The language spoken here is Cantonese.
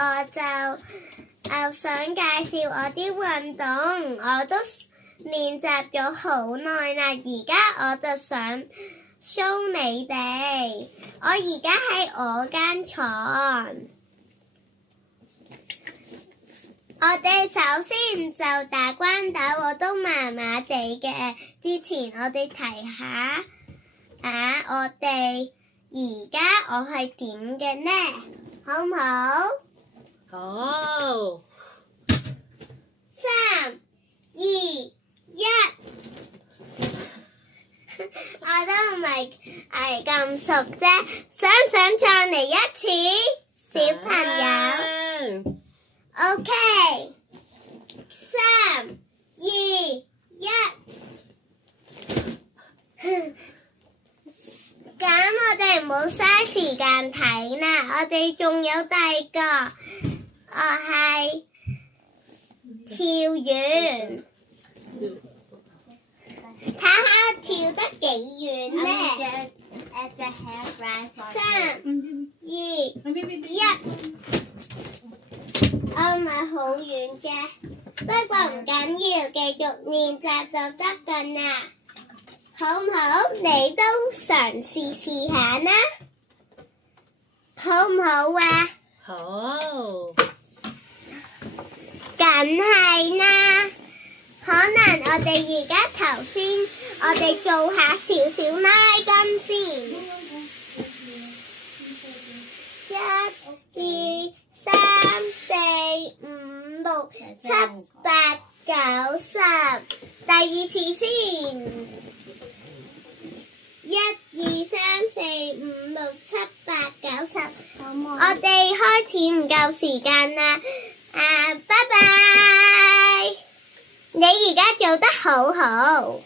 我就想介紹我啲運動，我都練習咗好耐啦，而家我就想 show 你哋。我而家喺我間床，我哋首先就打關斗，我都麻麻地嘅。之前我哋提下我哋而家我係點嘅呢？好唔好？好。3、2、1，我都唔係咁熟啫，想唔想再嚟一次？小朋友 ，OK， 3、2、1，咁我哋唔好嘥時間睇啦，我哋仲有第二個，我係跳遠，睇下我跳得幾遠呢？3、2、1，我唔係好遠嘅，不過唔緊要，繼續練習就得㗎啦，好唔好？你都嘗試下啦，好唔好啊？好。梗係啦，可能我哋而家頭先，我哋做下少少拉筋先。1、2、3、4、5、6、7、8、9、10，第二次先。1、2、3、4、5、6、7、8、9、10，我哋開始唔夠時間啦。拜拜！你而家做得好好。